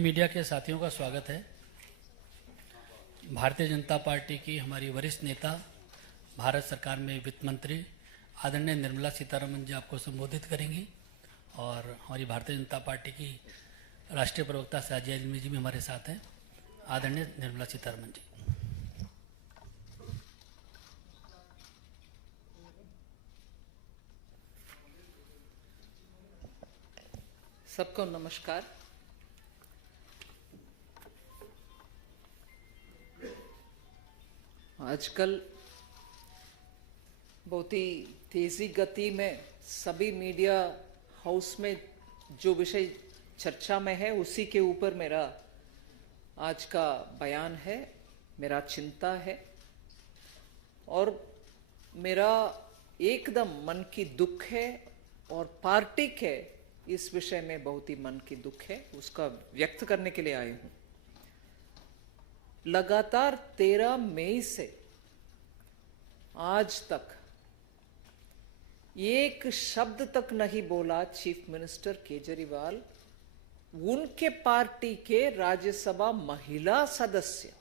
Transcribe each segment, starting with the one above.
Media के साथियों का स्वागत है। भारतीय जनता पार्टी की हमारी वरिष्ठ नेता, भारत सरकार में वित्त मंत्री आदरणीय निर्मला सीतारमण जी आपको संबोधित करेंगी और हमारी भारतीय जनता पार्टी की राष्ट्रीय प्रवक्ता साजिया इल्मी जी भी हमारे साथ हैं। आदरणीय निर्मला सीतारमण जी। सबको नमस्कार। आजकल बहुत ही तेजी गति में सभी मीडिया हाउस में जो विषय चर्चा में है उसी के ऊपर मेरा आज का बयान है, मेरा चिंता है और मेरा एकदम मन की दुख है और पार्टी के इस विषय में बहुत ही मन की दुख है, उसका व्यक्त करने के लिए आए हूं। लगातार 13 मई से आज तक एक शब्द तक नहीं बोला चीफ मिनिस्टर केजरीवाल उनके पार्टी के राज्यसभा महिला सदस्य,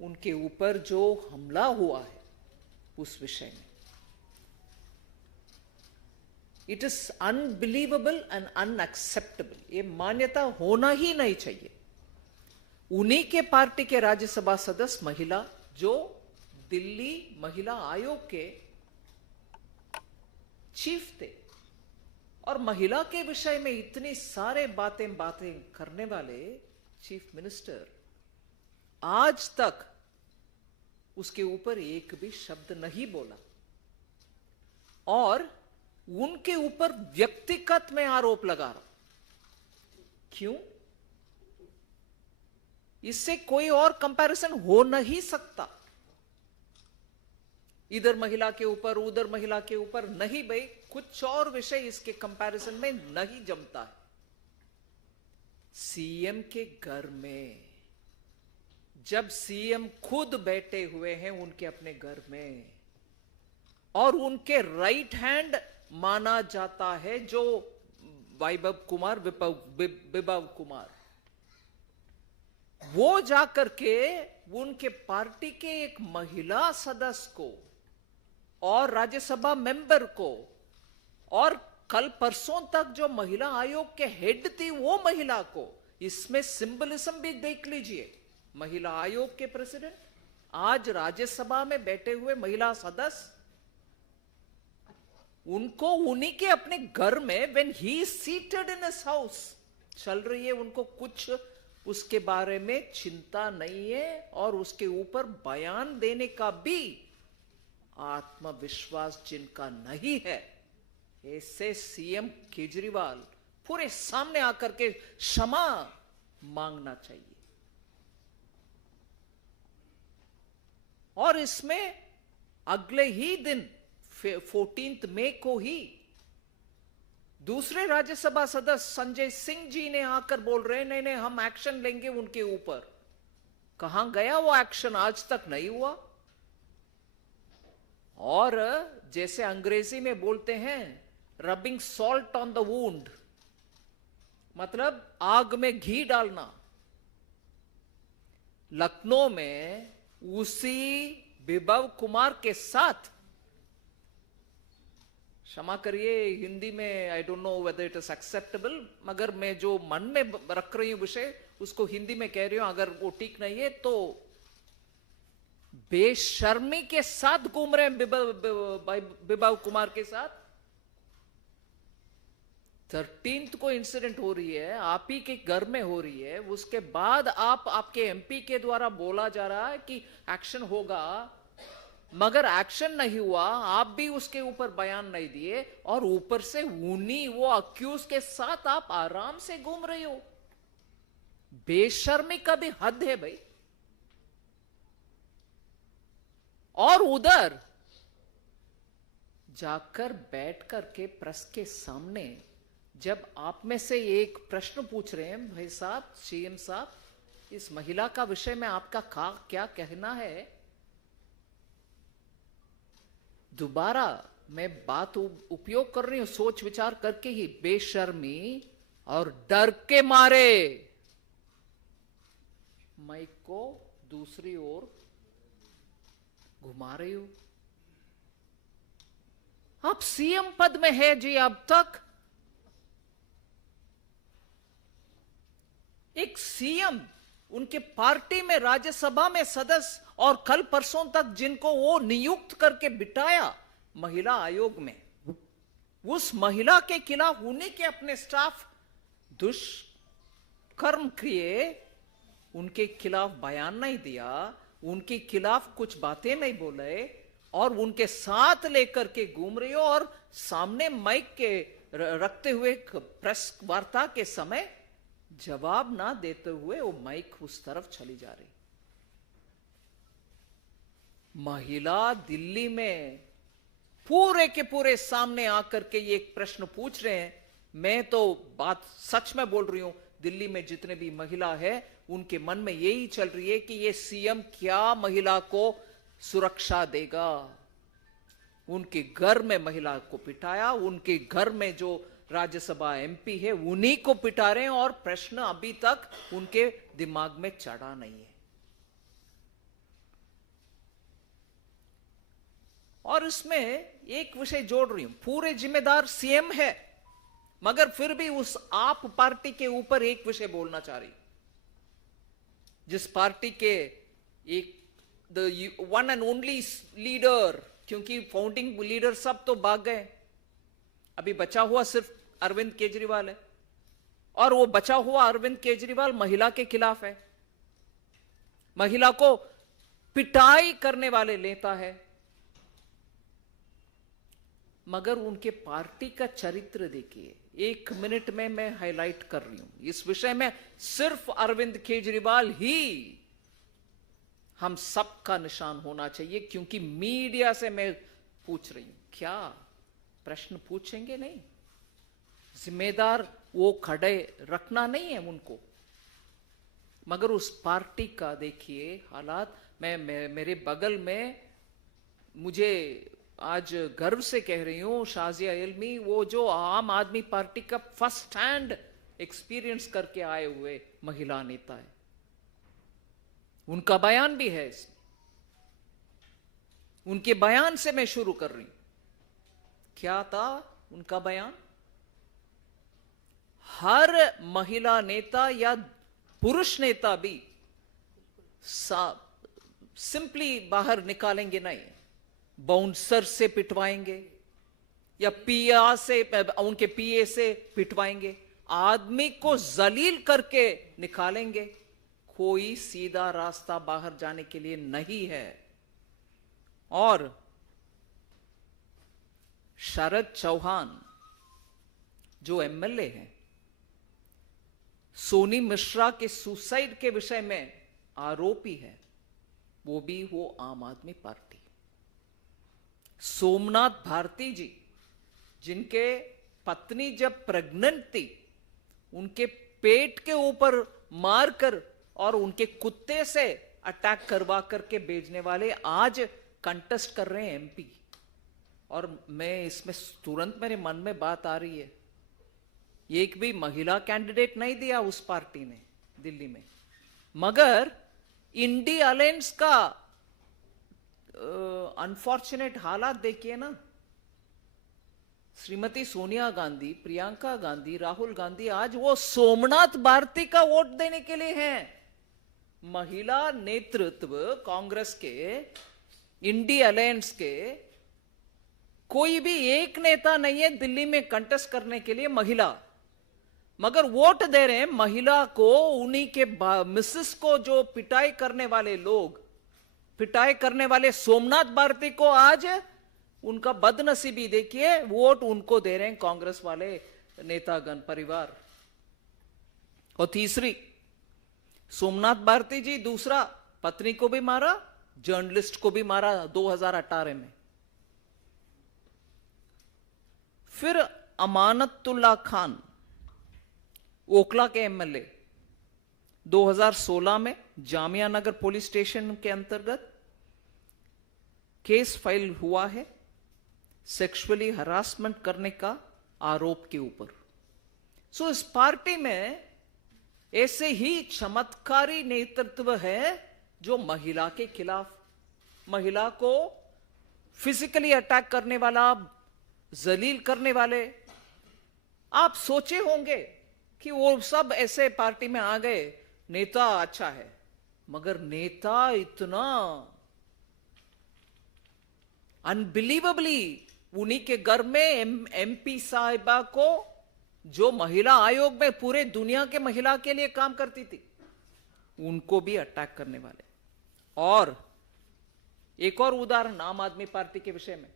उनके ऊपर जो हमला हुआ है उस विषय में। It is unbelievable and unacceptable. ये मान्यता होना ही नहीं चाहिए। उन्हीं के पार्टी के राज्यसभा सदस्य महिला जो दिल्ली महिला आयोग के चीफ थे और महिला के विषय में इतनी सारे बातें करने वाले चीफ मिनिस्टर आज तक उसके ऊपर एक भी शब्द नहीं बोला और उनके ऊपर व्यक्तिगत में आरोप लगा रहा। क्यों? इससे कोई और कंपैरिजन हो नहीं सकता। इधर महिला के ऊपर उधर महिला के ऊपर नहीं भाई, कुछ और विषय इसके कंपैरिजन में नहीं जमता है। सीएम के घर में जब सीएम खुद बैठे हुए हैं उनके अपने घर में और उनके राइट हैंड माना जाता है जो विभव कुमार, वो जाकर के उनके पार्टी के एक महिला सदस्य को और राज्यसभा मेंबर को और कल परसों तक जो महिला आयोग के हेड थी वो महिला को, इसमें सिंबलिज्म भी देख लीजिए। महिला आयोग के प्रेसिडेंट आज राज्यसभा में बैठे हुए महिला सदस्य, उनको उन्हीं के अपने घर में when he is seated in his house चल रही है, उनको कुछ उसके बारे में चिंता नहीं है और उसके ऊपर बयान देने का भी आत्मविश्वास जिनका नहीं है, ऐसे सीएम केजरीवाल पूरे सामने आकर के क्षमा मांगना चाहिए। और इसमें अगले ही दिन 14 मई को ही दूसरे राज्यसभा सदस्य संजय सिंह जी ने आकर बोल रहे हैं नहीं हम एक्शन लेंगे उनके ऊपर। कहां गया वो एक्शन? आज तक नहीं हुआ। और जैसे अंग्रेजी में बोलते हैं rubbing salt on the wound, मतलब आग में घी डालना। लखनऊ में उसी विभव कुमार के साथ, क्षमा करिए हिंदी में I don't know whether it is acceptable, मगर मैं जो मन में रख रही हूं विषय उसको हिंदी में कह रही हूं, अगर वो ठीक नहीं है तो बेशर्मी के साथ घूम रहे हैं विभव कुमार के साथ। 13 को इंसिडेंट हो रही है, आप ही के घर में हो रही है, उसके बाद आपके एमपी के द्वारा बोला जा रहा है कि एक्शन होगा, मगर एक्शन नहीं हुआ। आप भी उसके ऊपर बयान नहीं दिए और ऊपर से उन्हीं वो अक्यूज के साथ आप आराम से घूम रहे हो। बेशर्मी का भी हद है भाई। और उधर जाकर बैठ करके प्रेस के सामने जब आप में से एक प्रश्न पूछ रहे हैं, भाई साहब सीएम साहब इस महिला का विषय में आपका क्या कहना है, दोबारा मैं बात उपयोग कर रही हूं सोच विचार करके ही, बेशर्मी और डर के मारे माइक को दूसरी ओर घुमा रही हो। आप सीएम पद में है जी। अब तक एक सीएम, उनके पार्टी में राज्यसभा में सदस्य, और कल परसों तक जिनको वो नियुक्त करके बिठाया महिला आयोग में, उस महिला के खिलाफ उन्हीं के अपने स्टाफ दुष्कर्म किए, उनके खिलाफ बयान नहीं दिया, उनके खिलाफ कुछ बातें नहीं बोले, और उनके साथ लेकर के घूम रही हो, और सामने माइक के रखते हुए प्रेस वार्ता के समय जवाब ना देते हुए वो माइक उस तरफ चली जा रही। महिला दिल्ली में पूरे के पूरे सामने आकर के ये एक प्रश्न पूछ रहे हैं। मैं तो बात सच में बोल रही हूं, दिल्ली में जितने भी महिला है उनके मन में यही चल रही है कि ये सीएम क्या महिला को सुरक्षा देगा। उनके घर में महिला को पिटाया, उनके घर में जो राज्यसभा एमपी है उन्हीं को पिटा रहे हैं, और प्रश्न अभी तक उनके दिमाग में चढ़ा नहीं है। और इसमें एक विषय जोड़ रही हूं, पूरे जिम्मेदार सीएम है, मगर फिर भी उस आप पार्टी के ऊपर एक विषय बोलना चाह रही, जिस पार्टी के एक वन एंड ओनली लीडर, क्योंकि फाउंडिंग लीडर सब तो भाग गए, अभी बचा हुआ सिर्फ अरविंद केजरीवाल है, और वो बचा हुआ अरविंद केजरीवाल महिला के खिलाफ है, महिला को पिटाई करने वाले नेता है। मगर उनके पार्टी का चरित्र देखिए, 1 मिनट में मैं हाईलाइट कर रही हूं इस विषय में। सिर्फ अरविंद केजरीवाल ही हम सबका निशान होना चाहिए, क्योंकि मीडिया से मैं पूछ रही हूं, क्या प्रश्न पूछेंगे? नहीं, जिम्मेदार वो खड़े रखना नहीं है उनको। मगर उस पार्टी का देखिए हालात। मेरे बगल में, मुझे आज गर्व से कह रही हूं, शाजिया इल्मी, वो जो आम आदमी पार्टी का फर्स्ट हैंड एक्सपीरियंस करके आए हुए महिला नेता है, उनका बयान भी है इसमें। उनके बयान से मैं शुरू कर रही हूं। क्या था उनका बयान? हर महिला नेता या पुरुष नेता भी सिंपली बाहर निकालेंगे नहीं, बाउंसर से पिटवाएंगे या पीए से, उनके पीए से पिटवाएंगे, आदमी को जलील करके निकालेंगे। कोई सीधा रास्ता बाहर जाने के लिए नहीं है। और शरद चौहान जो एमएलए हैं, सोनी मिश्रा के सुसाइड के विषय में आरोपी है, वो भी हो आम आदमी पार्टी। सोमनाथ भारती जी, जिनके पत्नी जब प्रेग्नेंट थी, उनके पेट के ऊपर मारकर और उनके कुत्ते से अटैक करवा करके भेजने वाले आज कंटेस्ट कर रहे हैं एमपी। और मैं इसमें तुरंत मेरे मन में बात आ रही है, एक भी महिला कैंडिडेट नहीं दिया उस पार्टी ने दिल्ली में। मगर इंडी अलायंस का अनफॉर्चुनेट हालात देखिए ना। श्रीमती सोनिया गांधी, प्रियंका गांधी, राहुल गांधी आज वो सोमनाथ भारती का वोट देने के लिए हैं। महिला नेतृत्व कांग्रेस के, इंडी अलायंस के कोई भी एक नेता नहीं है दिल्ली में कंटेस्ट करने के लिए महिला, मगर वोट दे रहे हैं महिला को। उन्हीं के मिसेस को जो पिटाई करने वाले लोग, पिटाई करने वाले सोमनाथ भारती को आज उनका बदनसीबी देखिए, वोट उनको दे रहे हैं कांग्रेस वाले नेतागण परिवार। और तीसरी, सोमनाथ भारती जी दूसरा, पत्नी को भी मारा, जर्नलिस्ट को भी मारा 2018 में। फिर अमानतुल्ला खान, ओखला के एमएलए, 2016 में जामिया नगर पुलिस स्टेशन के अंतर्गत केस फाइल हुआ है सेक्सुअली हरासमेंट करने का आरोप के ऊपर। सो इस पार्टी में ऐसे ही चमत्कारी नेतृत्व है जो महिला के खिलाफ, महिला को फिजिकली अटैक करने वाला, जलील करने वाले। आप सोचे होंगे कि वो सब ऐसे पार्टी में आ गए, नेता अच्छा है, मगर नेता इतना अनबिलीवेबली, उन्हीं के घर में एमपी साहिबा को, जो महिला आयोग में पूरे दुनिया के महिला के लिए काम करती थी, उनको भी अटैक करने वाले। और एक और उदाहरण आम आदमी पार्टी के विषय में,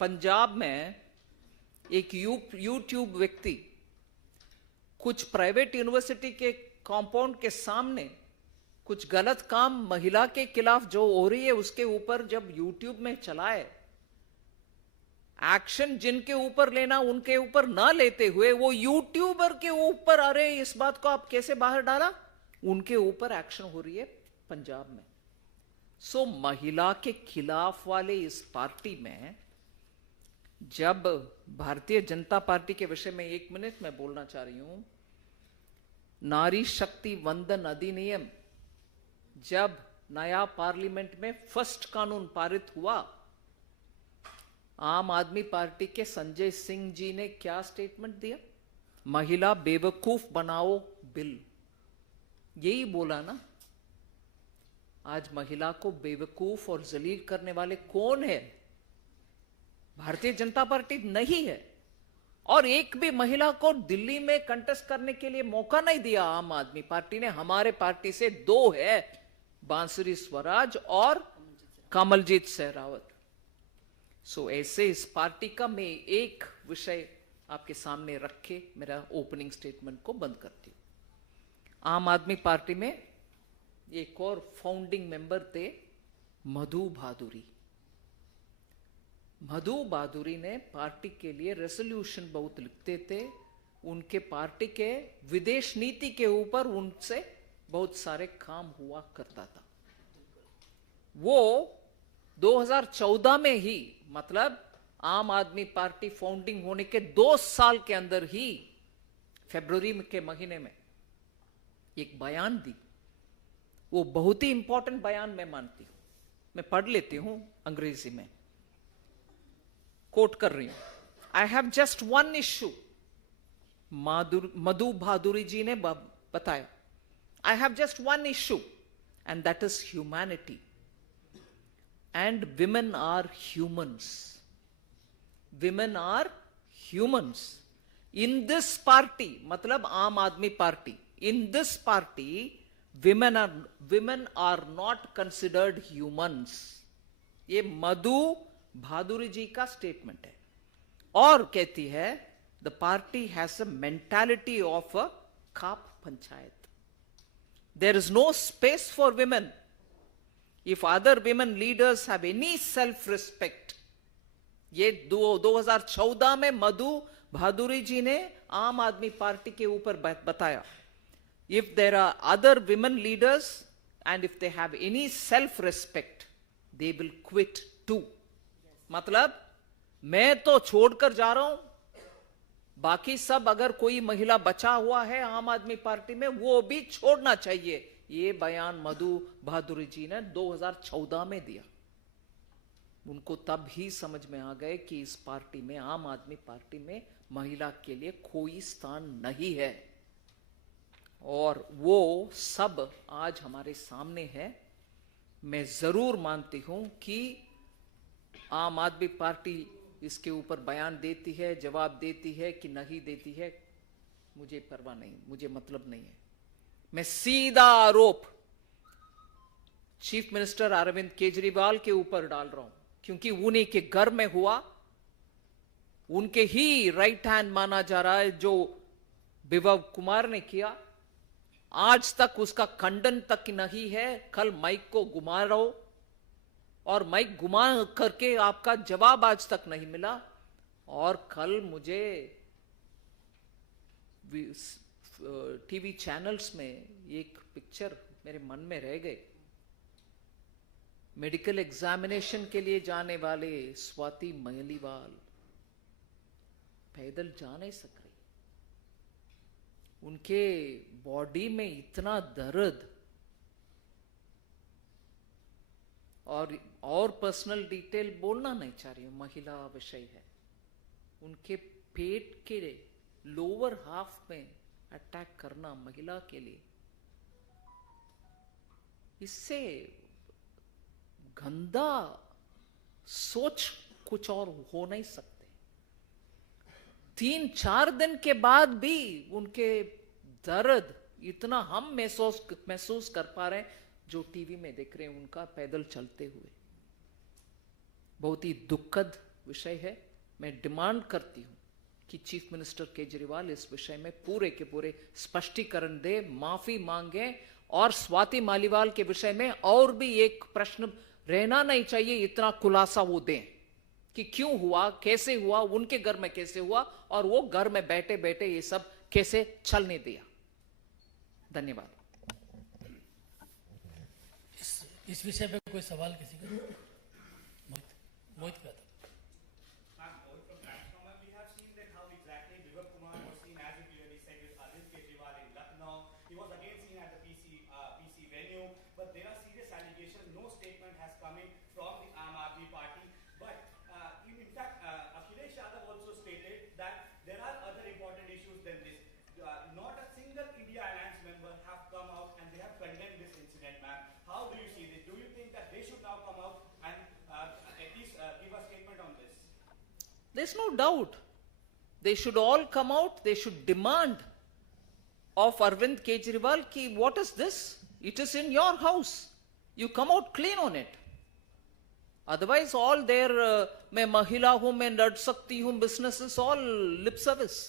पंजाब में एक यूट्यूब व्यक्ति कुछ प्राइवेट यूनिवर्सिटी के कंपाउंड के सामने कुछ गलत काम महिला के खिलाफ जो हो रही है उसके ऊपर जब यूट्यूब में चलाए, एक्शन जिनके ऊपर लेना उनके ऊपर ना लेते हुए वो यूट्यूबर के ऊपर, अरे इस बात को आप कैसे बाहर डाला, उनके ऊपर एक्शन हो रही है पंजाब में। सो महिला के खिलाफ वाले इस पार्टी में, जब भारतीय जनता पार्टी के विषय में 1 मिनट में बोलना चाह रही हूं, नारी शक्ति वंदन अधिनियम जब नया पार्लियामेंट में फर्स्ट कानून पारित हुआ, आम आदमी पार्टी के संजय सिंह जी ने क्या स्टेटमेंट दिया? महिला बेवकूफ बनाओ बिल, यही बोला ना। आज महिला को बेवकूफ और जलील करने वाले कौन है? भारतीय जनता पार्टी नहीं है। और एक भी महिला को दिल्ली में कंटेस्ट करने के लिए मौका नहीं दिया आम आदमी पार्टी ने। हमारे पार्टी से 2 है, बांसुरी स्वराज और कमलजीत सहरावत। सो ऐसे इस पार्टी का मैं एक विषय आपके सामने रख के मेरा ओपनिंग स्टेटमेंट को बंद करती हूं। आम आदमी पार्टी में एक और फाउंडिंग मेंबर थे मधु भादुरी। मधु भादुरी ने पार्टी के लिए रेजोल्यूशन बहुत लिखते थे। उनके पार्टी के विदेश नीति के ऊपर उनसे बहुत सारे काम हुआ करता था। वो 2014 में ही, मतलब आम आदमी पार्टी फाउंडिंग होने के 2 साल के अंदर ही, फरवरी के महीने में एक बयान दी। वो बहुत ही इंपॉर्टेंट बयान मैं मानती हूं, मैं पढ़ लेती हूं अंग्रेजी में, कोट कर रही हूं। I have just one issue, Madhu Bhaduri ji ने बताया, I have just one issue and that is humanity and women are humans. Women are humans in this party, मतलब Aam Aadmi Party, in this party women are not considered humans। ये मधु भादुरी जी का statement है। और कहती है the party has a mentality of a khap panchayat. There is no space for women if other women leaders have any self respect. ये 2014 में मधु भादुरी जी ने आम आदमी पार्टी के ऊपर बताया। If there are other women leaders and if they have any self-respect, they will quit too। मतलब मैं तो छोड़कर जा रहा हूं, बाकी सब अगर कोई महिला बचा हुआ है आम आदमी पार्टी में वो भी छोड़ना चाहिए। ये बयान मधु भादुरी जी ने 2014 में दिया। उनको तब ही समझ में आ गए कि इस पार्टी में, आम आदमी पार्टी में, महिला के लिए कोई स्थान नहीं है। और वो सब आज हमारे सामने है। मैं जरूर मानती हूं कि आम आदमी पार्टी इसके ऊपर बयान देती है, जवाब देती है कि नहीं देती है, मुझे परवाह नहीं, मुझे मतलब नहीं है। मैं सीधा आरोप चीफ मिनिस्टर अरविंद केजरीवाल के ऊपर डाल रहा हूं, क्योंकि उन्हीं के घर में हुआ, उनके ही राइट हैंड माना जा रहा है जो विभव कुमार ने किया। आज तक उसका खंडन तक नहीं है। कल माइक को घुमा रहो और माइक घुमा करके आपका जवाब आज तक नहीं मिला। और कल मुझे टीवी चैनल्स में एक पिक्चर मेरे मन में रह गए। मेडिकल एग्जामिनेशन के लिए जाने वाले स्वाति महलीवाल पैदल जा नहीं सक रही। उनके बॉडी में इतना दर्द और पर्सनल डिटेल बोलना नहीं चाह रही हूं, महिला विषय है। उनके पेट के लोअर हाफ में अटैक करना महिला के लिए, इससे गंदा सोच कुछ और हो नहीं सकते। 3-4 दिन के बाद भी उनके दर्द इतना हम महसूस कर पा रहे हैं, जो टीवी में देख रहे हैं उनका पैदल चलते हुए। बहुत ही दुखद विषय है। मैं डिमांड करती हूं कि चीफ मिनिस्टर केजरीवाल इस विषय में पूरे के पूरे स्पष्टीकरण दे, माफी मांगे, और स्वाति मालीवाल के विषय में और भी एक प्रश्न रहना नहीं चाहिए, इतना खुलासा वो दें कि क्यों हुआ, कैसे हुआ, उनके घर में कैसे हुआ, और वो घर में बैठे बैठे ये सब कैसे चलने दिया। धन्यवाद। इस विषय पे कोई सवाल किसी का? मोहित का था। There's no doubt. They should all come out. They should demand of Arvind Kejriwal ki what is this? It is in your house. You come out clean on it. Otherwise, all their मैं महिला हूं, मैं लड़ सकती हूं, business is all lip service.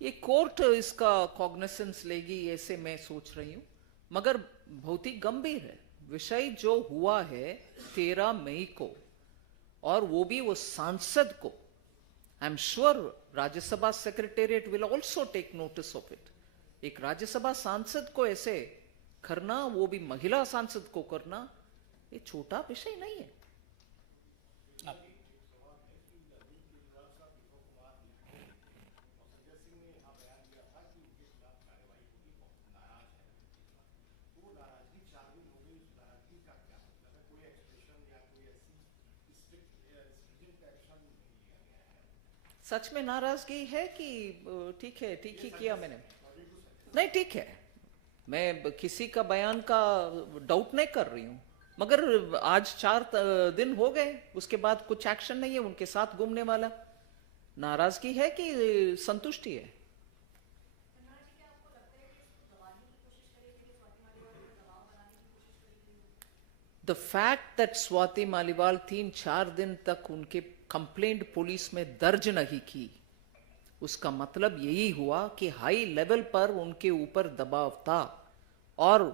ये court इसका cognisance लेगी ऐसे मैं सोच रही हूं, मगर बहुत ही गंभीर है विषय जो हुआ है 13 मई को, और वो भी वो सांसद को। I am sure Rajya Sabha secretariat will also take notice of it. एक राज्यसभा सांसद को ऐसे करना, वो भी महिला सांसद को करना, ये छोटा विषय नहीं है। सच में नाराजगी है कि ठीक है, ठीक ही किया मैंने? नहीं, ठीक है, मैं किसी का बयान का डाउट नहीं कर रही हूं, मगर आज 4 दिन हो गए, उसके बाद कुछ एक्शन नहीं है उनके साथ घूमने वाला। नाराजगी है कि संतुष्टि है? The fact that Swati Maliwal 3-4 दिन तक उनके कंप्लेंट पुलिस में दर्ज नहीं की, उसका मतलब यही हुआ कि हाई लेवल पर उनके ऊपर दबाव था, और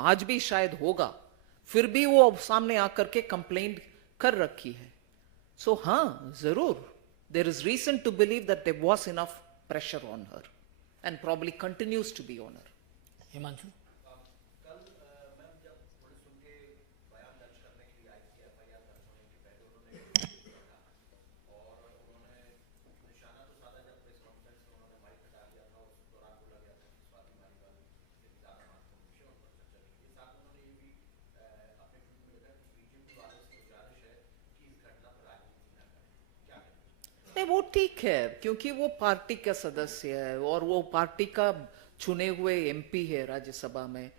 आज भी शायद होगा, फिर भी वो सामने आकर के कंप्लेंट कर रखी है। सो हाँ, जरूर there is reason to believe that there was enough pressure on her and probably continues to be on her. Himanshu, वो ठीक है, क्योंकि वो पार्टी का सदस्य है और वो पार्टी का चुने हुए एमपी है राज्यसभा में।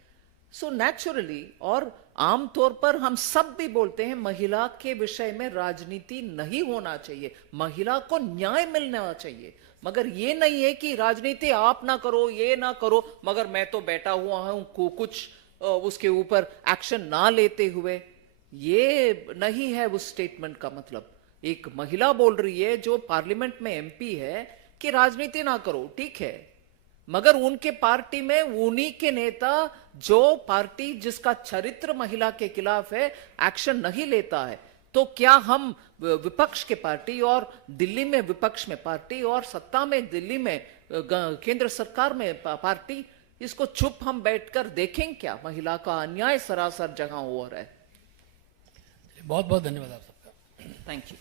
सो नेचुरली, और आमतौर पर हम सब भी बोलते हैं महिला के विषय में राजनीति नहीं होना चाहिए, महिला को न्याय मिलना चाहिए, मगर ये नहीं है कि राजनीति आप ना करो, ये ना करो, मगर मैं तो बैठा हुआ हूं कुछ उसके ऊपर एक्शन ना लेते हुए। ये नहीं है उस स्टेटमेंट का मतलब। एक महिला बोल रही है जो पार्लियामेंट में एमपी है कि राजनीति ना करो, ठीक है, मगर उनके पार्टी में उन्हीं के नेता, जो पार्टी जिसका चरित्र महिला के खिलाफ है, एक्शन नहीं लेता है, तो क्या हम विपक्ष के पार्टी और दिल्ली में विपक्ष में पार्टी और सत्ता में दिल्ली में केंद्र सरकार में पार्टी, इसको चुप हम बैठकर देखें क्या? महिला का अन्याय सरासर जगह हो रहा है। बहुत बहुत धन्यवाद आप सबका। Thank you.